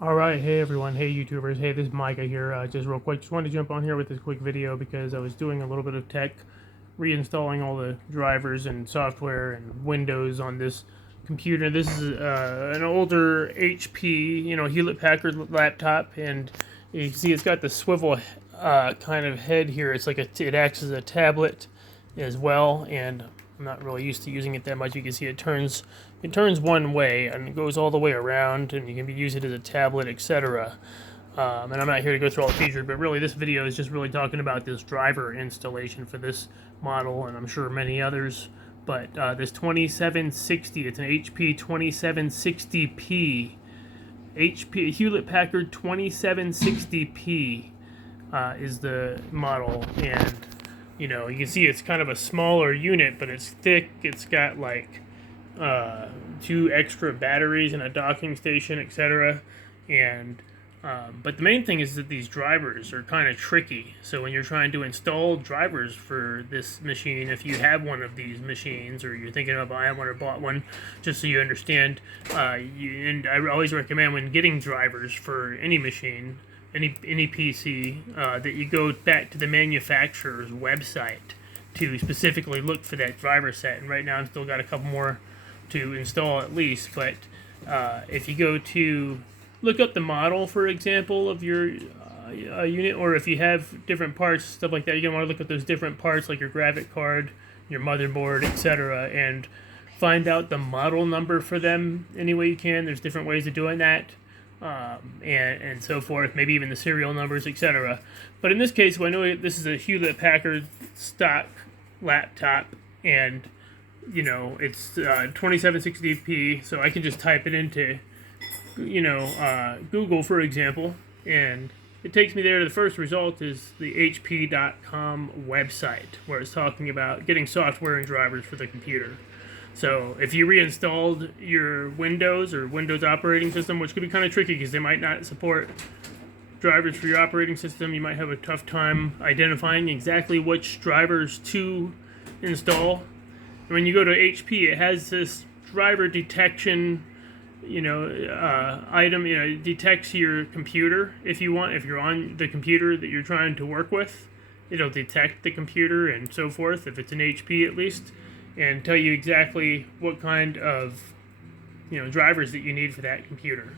Alright, hey everyone, hey YouTubers, hey, this is Micah here. Just real quick, just wanted to jump on here with this quick video because I was doing a little bit of tech, reinstalling all the drivers and software and Windows on this computer. This is an older HP, Hewlett-Packard laptop, and you can see it's got the swivel kind of head here. It's like it acts as a tablet as well, and I'm not really used to using it that much. You can see it turns one way and it goes all the way around, and you can use it as a tablet, etc. And I'm not here to go through all the features, but really this video is just really talking about this driver installation for this model, and I'm sure many others. But this 2760, it's an HP 2760p, HP Hewlett-Packard 2760p is the model, and you can see it's kind of a smaller unit, but it's thick. It's got like 2 extra batteries and a docking station, etc. And but the main thing is that these drivers are kind of tricky. So when you're trying to install drivers for this machine, if you have one of these machines or you're thinking of buying one or bought one, just so you understand, and I always recommend when getting drivers for any machine, any PC, that you go back to the manufacturer's website to specifically look for that driver set. And right now I've still got a couple more to install at least, but if you go to look up the model, for example, of your unit, or if you have different parts, stuff like that, you're going to want to look at those different parts like your graphic card, your motherboard, etc., and find out the model number for them any way you can. There's different ways of doing that, and so forth, maybe even the serial numbers, etc. But in this case, I know this is a Hewlett-Packard stock laptop, and it's 2760p, so I can just type it into Google, for example, and it takes me there. The first result is the HP.com website, where it's talking about getting software and drivers for the computer. So if you reinstalled your Windows or Windows operating system, which could be kind of tricky because they might not support drivers for your operating system, you might have a tough time identifying exactly which drivers to install. And when you go to HP, it has this driver detection item. It detects your computer if you're on the computer that you're trying to work with. It'll detect the computer and so forth, if it's an HP at least, and tell you exactly what kind of drivers that you need for that computer.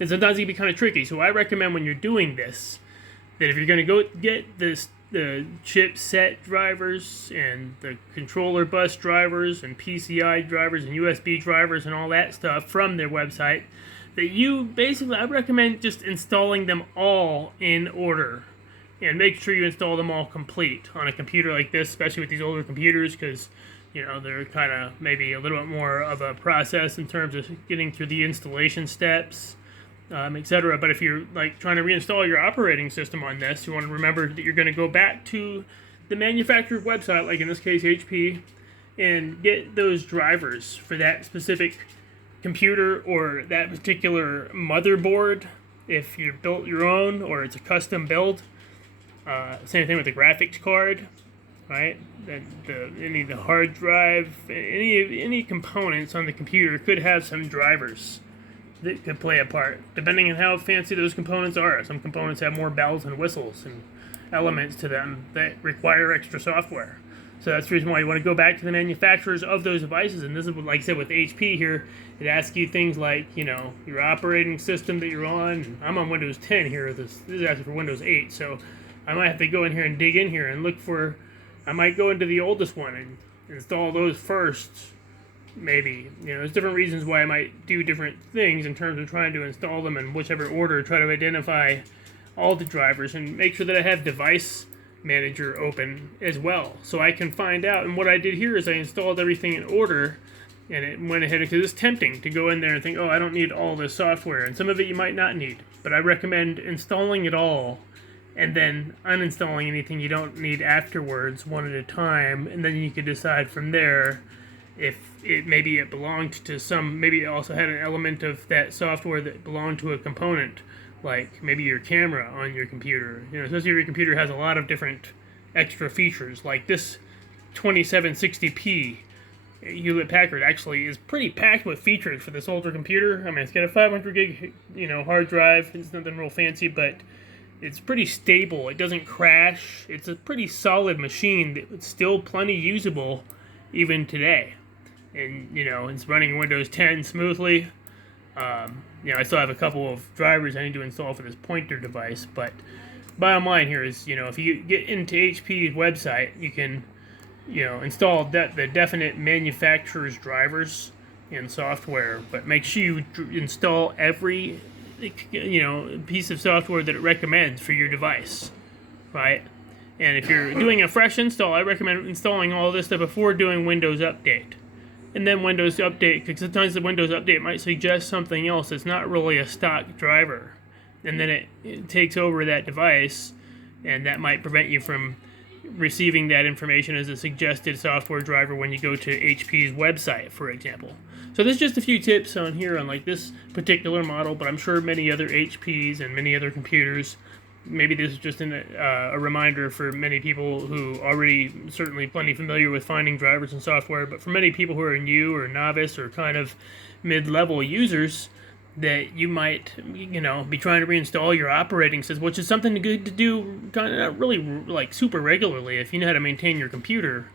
And sometimes it can be kind of tricky, so I recommend when you're doing this that if you're going to go get the chipset drivers and the controller bus drivers and PCI drivers and USB drivers and all that stuff from their website, that you basically, I recommend just installing them all in order, and make sure you install them all complete on a computer like this, especially with these older computers, because they're kind of maybe a little bit more of a process in terms of getting through the installation steps, etc. But if you're trying to reinstall your operating system on this, you want to remember that you're going to go back to the manufacturer's website, like in this case HP, and get those drivers for that specific computer or that particular motherboard. If you built your own or it's a custom build, same thing with the graphics card, right? Any of the hard drive, any components on the computer could have some drivers that could play a part, depending on how fancy those components are. Some components have more bells and whistles and elements to them that require extra software. So that's the reason why you want to go back to the manufacturers of those devices. And this is what, like I said, with HP here, it asks you things like, your operating system that you're on. I'm on Windows 10 here. This is asking for Windows 8. So I might have to go in here and dig in here and look for, I might go into the oldest one and install those first. Maybe, there's different reasons why I might do different things in terms of trying to install them in whichever order, try to identify all the drivers and make sure that I have device manager open as well, so I can find out. And what I did here is I installed everything in order, and it went ahead, because it's tempting to go in there and think, oh, I don't need all this software, and some of it you might not need, but I recommend installing it all and then uninstalling anything you don't need afterwards, one at a time, and then you can decide from there if maybe it belonged to maybe it also had an element of that software that belonged to a component, like maybe your camera on your computer. Especially if your computer has a lot of different extra features, like this 2760p Hewlett-Packard actually is pretty packed with features for this older computer. I mean, it's got a 500 gig, hard drive. It's nothing real fancy, but it's pretty stable. It doesn't crash. It's a pretty solid machine that's still plenty usable even today. And, it's running Windows 10 smoothly. I still have a couple of drivers I need to install for this pointer device, but bottom line here is, if you get into HP's website, you can, install the definite manufacturer's drivers and software, but make sure you install every, piece of software that it recommends for your device, right? And if you're doing a fresh install, I recommend installing all this stuff before doing Windows Update. And then Windows Update, because sometimes the Windows Update might suggest something else that's not really a stock driver. And then it takes over that device, and that might prevent you from receiving that information as a suggested software driver when you go to HP's website, for example. So there's just a few tips on here on like this particular model, but I'm sure many other HPs and many other computers. Maybe this is just a reminder for many people who already certainly plenty familiar with finding drivers and software, but for many people who are new or novice or kind of mid-level users, that you might, be trying to reinstall your operating system, which is something good to do kind of not really like super regularly if you know how to maintain your computer.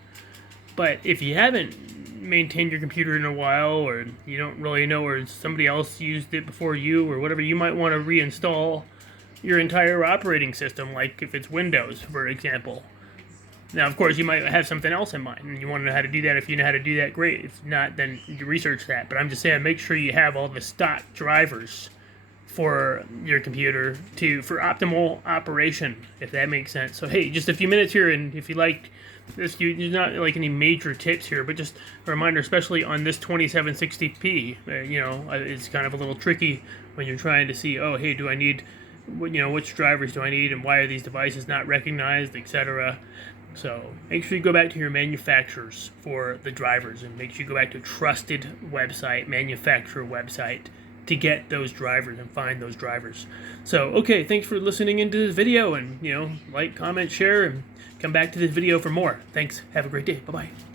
But if you haven't maintained your computer in a while, or you don't really know, or somebody else used it before you or whatever, you might want to reinstall your entire operating system, like if it's Windows, for example. Now, of course, you might have something else in mind, and you want to know how to do that. If you know how to do that, great. If not, then you research that. But I'm just saying, make sure you have all the stock drivers for your computer for optimal operation, if that makes sense. So, hey, just a few minutes here, and if you like this, there's not like any major tips here, but just a reminder, especially on this 2760p, it's kind of a little tricky when you're trying to see, oh, hey, do I need, which drivers do I need, and why are these devices not recognized, etc. So make sure you go back to your manufacturers for the drivers, and make sure you go back to a trusted website, manufacturer website, to get those drivers and find those drivers. So, okay, thanks for listening into this video, and, like, comment, share, and come back to this video for more. Thanks. Have a great day. Bye-bye.